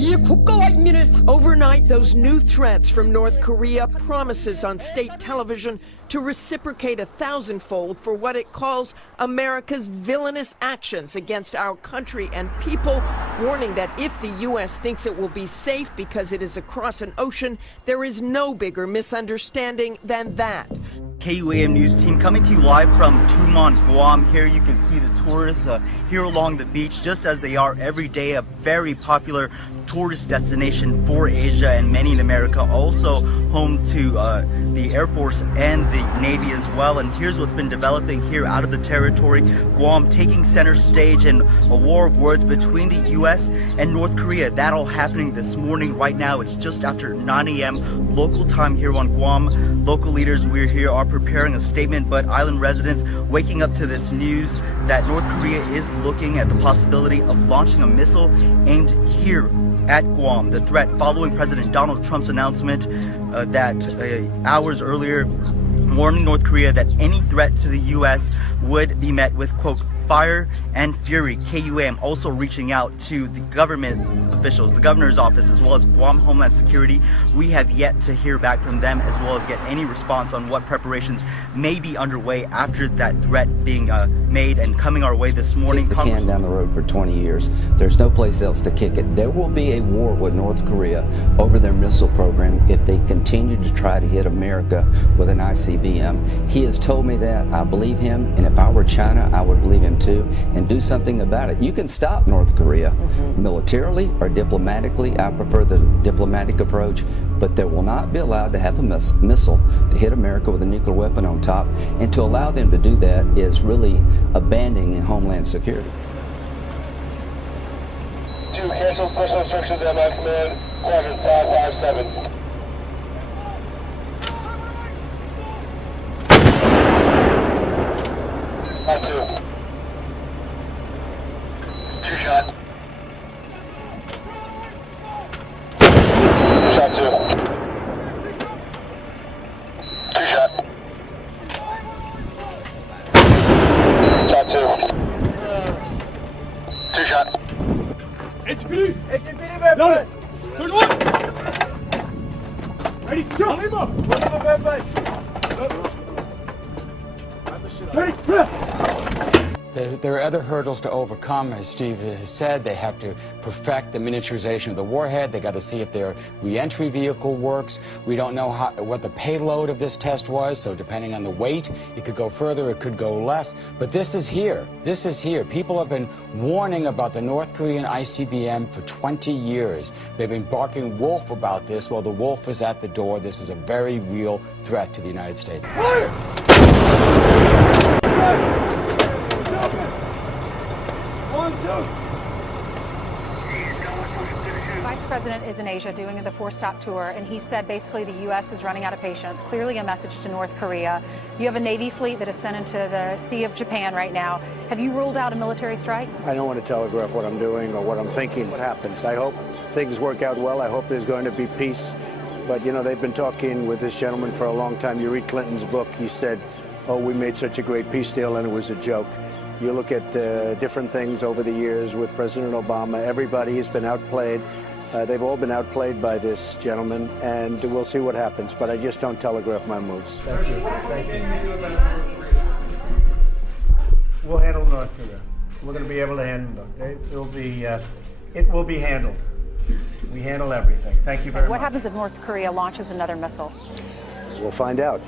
네 국가와 인민을 Overnight, those new threats from North Korea, promises on state television to reciprocate 1,000-fold for what it calls America's villainous actions against our country and people, warning that if the U.S. thinks it will be safe because it is across an ocean, there is no bigger misunderstanding than that. KUAM News team coming to you live from Tumon, Guam. Here you can see the tourists here along the beach, just as they are every day, a very popular tourist destination for Asia and many in America, also home to the Air Force and the Navy as well. And here's what's been developing here out of the territory. Guam taking center stage in a war of words between the US and North Korea. That all happening this morning. Right now it's just after 9 a.m. local time here on Guam. Local leaders we're here are preparing a statement, but island residents waking up to this news that North Korea is looking at the possibility of launching a missile aimed here at Guam. The threat following President Donald Trump's announcement that hours earlier warning North Korea that any threat to the U.S. would be met with, quote, fire and fury. KUAM also reaching out to the government officials, the governor's office, as well as Guam Homeland Security. We have yet to hear back from them, as well as get any response on what preparations may be underway after that threat being made and coming our way this morning. Kick the can down the road for 20 years. There's no place else to kick it. There will be a war with North Korea over their missile program if they continue to try to hit America with an ICBM. He has told me that. I believe him, and if I were China, I would believe him too, and do something about it. You can stop North Korea militarily or diplomatically. I prefer the diplomatic approach, but they will not be allowed to have a missile to hit America with a nuclear weapon on top, and to allow them to do that is really abandoning Homeland Security. To cancel special instructions at my command, quadrant 557. Two. Two shot. Shot two. Two shot. Shot two. Two shot. HPD! HPD, loaded! Turn one! Ready, jump! Aim up! Ready, There are other hurdles to overcome, as Steve has said. They have to perfect the miniaturization of the warhead. They got to see if their reentry vehicle works. We don't know what the payload of this test was, so depending on the weight, it could go further, it could go less. But this is here. This is here. People have been warning about the North Korean ICBM for 20 years. They've been barking wolf about this. Well, the wolf is at the door. This is a very real threat to the United States. Vice President is in Asia doing the four-stop tour, and he said basically the U.S. is running out of patience. Clearly a message to North Korea. You have a Navy fleet that is sent into the Sea of Japan right now. Have you ruled out a military strike? I don't want to telegraph what I'm doing or what I'm thinking. What happens? I hope things work out well. I hope there's going to be peace. But, you know, they've been talking with this gentleman for a long time. You read Clinton's book. He said, oh, we made such a great peace deal, and it was a joke. You look at different things over the years with President Obama. Everybody has been outplayed. They've all been outplayed by this gentleman, and we'll see what happens. But I just don't telegraph my moves. Thank you. Thank you. We'll handle North Korea. We're going to be able to handle it. It will be handled. We handle everything. Thank you very much. What happens if North Korea launches another missile? We'll find out.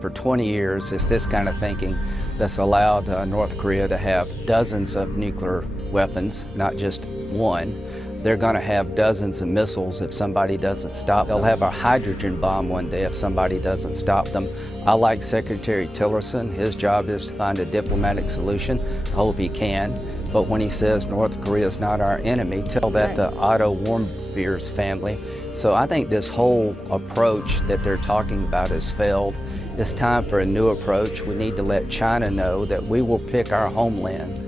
For 20 years, it's this kind of thinking that's allowed North Korea to have dozens of nuclear weapons, not just one. They're going to have dozens of missiles if somebody doesn't stop. They'll have a hydrogen bomb one day if somebody doesn't stop them. I like Secretary Tillerson. His job is to find a diplomatic solution. I hope he can. But when he says North Korea is not our enemy, tell that to Otto Warmbier's family. So I think this whole approach that they're talking about has failed. It's time for a new approach. We need to let China know that we will pick our homeland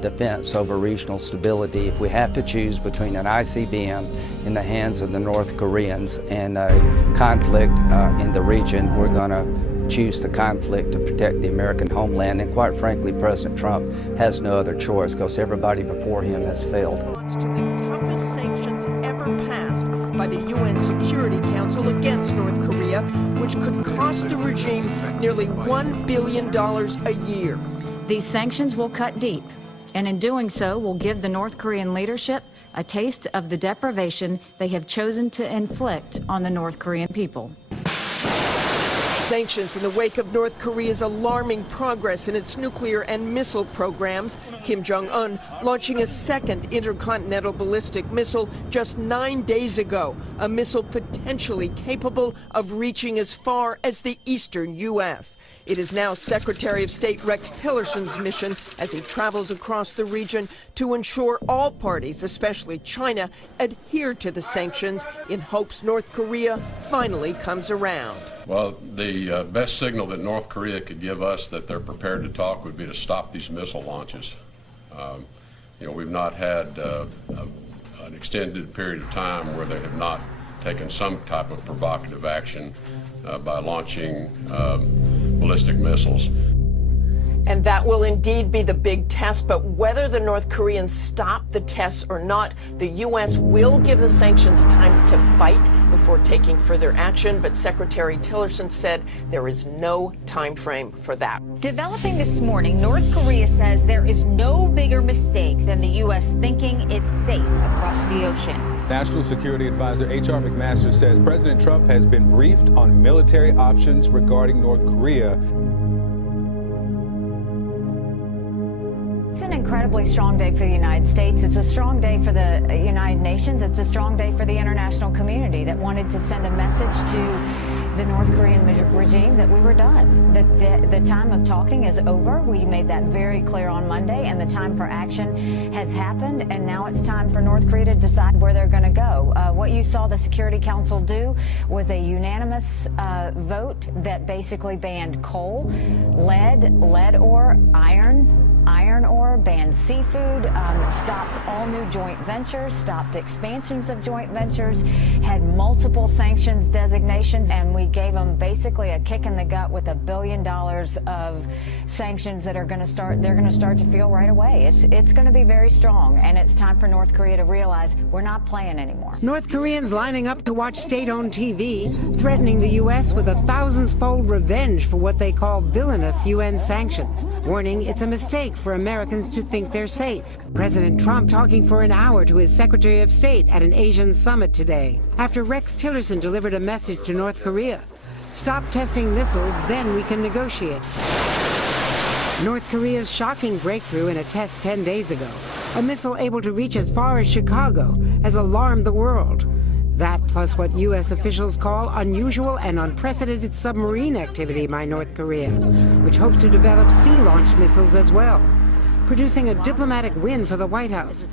defense over regional stability. If we have to choose between an ICBM in the hands of the North Koreans and a conflict in the region, we're going to choose the conflict to protect the American homeland. And quite frankly, President Trump has no other choice because everybody before him has failed. To the toughest sanctions ever Korea, which could cost the regime nearly $1 billion a year. These sanctions will cut deep, and in doing so will give the North Korean leadership a taste of the deprivation they have chosen to inflict on the North Korean people. Sanctions in the wake of North Korea's alarming progress in its nuclear and missile programs. Kim Jong-un launching a second intercontinental ballistic missile just 9 days ago, a missile potentially capable of reaching as far as the eastern U.S. It is now Secretary of State Rex Tillerson's mission as he travels across the region to ensure all parties, especially China, adhere to the sanctions in hopes North Korea finally comes around. Well, the best signal that North Korea could give us that they're prepared to talk would be to stop these missile launches. We've not had an extended period of time where they have not taken some type of provocative action by launching ballistic missiles. And that will indeed be the big test, but whether the North Koreans stop the tests or not, the U.S. will give the sanctions time to bite before taking further action, but Secretary Tillerson said there is no time frame for that. Developing this morning, North Korea says there is no bigger mistake than the U.S. thinking it's safe across the ocean. National Security Advisor H.R. McMaster says President Trump has been briefed on military options regarding North Korea. It's an incredibly strong day for the United States. It's a strong day for the United Nations. It's a strong day for the international community that wanted to send a message to the North Korean regime that we were done. The time of talking is over. We made that very clear on Monday, and the time for action has happened, and now it's time for North Korea to decide where they're going to go. What you saw the Security Council do was a unanimous vote that basically banned coal, lead ore, iron ore, banned seafood, stopped all new joint ventures, stopped expansions of joint ventures, had multiple sanctions designations, and we gave them basically a kick in the gut with $1 billion of sanctions that are going to start, they're going to start to feel right away. It's going to be very strong, and it's time for North Korea to realize we're not playing anymore. North Koreans lining up to watch state-owned TV, threatening the U.S. with 1,000-fold revenge for what they call villainous UN sanctions, warning it's a mistake for Americans to think they're safe. President Trump talking for an hour to his Secretary of State at an Asian summit today, after Rex Tillerson delivered a message to North Korea. Stop testing missiles, then we can negotiate. North Korea's shocking breakthrough in a test 10 days ago, a missile able to reach as far as Chicago, has alarmed the world. That plus what U.S. officials call unusual and unprecedented submarine activity by North Korea, which hopes to develop sea-launched missiles as well, producing a diplomatic win for the White House,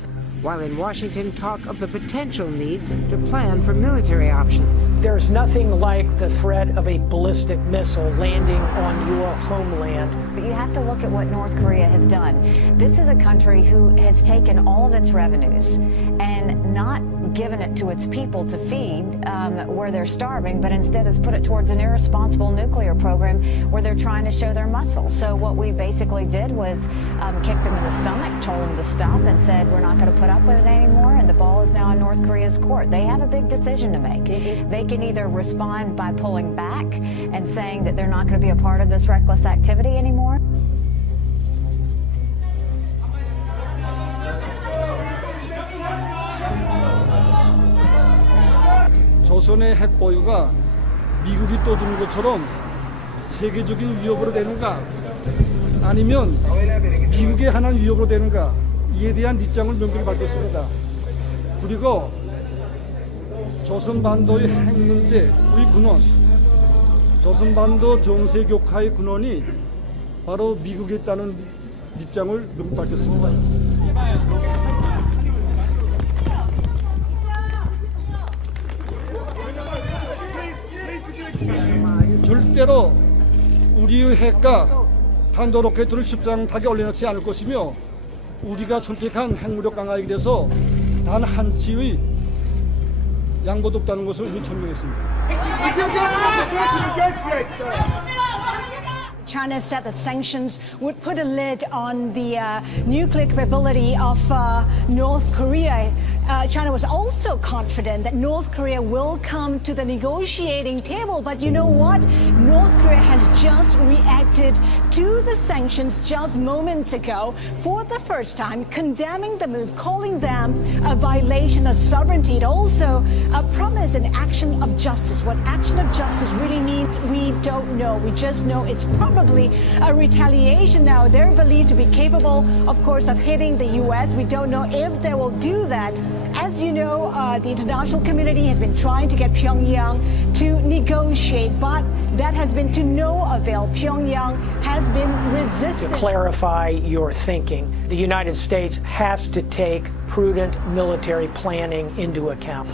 while in Washington talk of the potential need to plan for military options. There's nothing like the threat of a ballistic missile landing on your homeland. But you have to look at what North Korea has done. This is a country who has taken all of its revenues and not given it to its people to feed where they're starving, but instead has put it towards an irresponsible nuclear program where they're trying to show their muscle. So what we basically did was kick them in the stomach, told them to stop, and said we're not going to put up with it anymore, and the ball is now in North Korea's court. They have a big decision to make. They can either respond by pulling back and saying that they're not going to be a part of this reckless activity anymore. 조선의 핵 보유가 미국이 떠드는 것처럼 세계적인 위협으로 되는가, 아니면 미국에 한한 위협으로 되는가, 이에 대한 입장을 명백히 밝혔습니다. 그리고 조선반도의 핵 문제, 우리 군원, 조선반도 정세 격화의 군원이 바로 미국에 있다는 입장을 명백히 밝혔습니다. 절대로 우리의 핵과 탄도로켓을 십상타게 올려놓지 않을 것이며, 우리가 선택한 핵무력 강화에 대해서 단 한치의 양보도 없다는 것을 이미 천명했습니다. China said that sanctions would put a lid on the nuclear capability of North Korea. China was also confident that North Korea will come to the negotiating table. But you know what? North Korea has just reacted to the sanctions just moments ago for the first time, condemning the move, calling them a violation of sovereignty. It also promised an action of justice. What action of justice really means, we don't know. We just know it's probably a retaliation. Now, they're believed to be capable, of course, of hitting the U.S. We don't know if they will do that. As you know, the international community has been trying to get Pyongyang to negotiate, but that has been to no avail. Pyongyang has been resistant. To clarify your thinking, the United States has to take prudent military planning into account.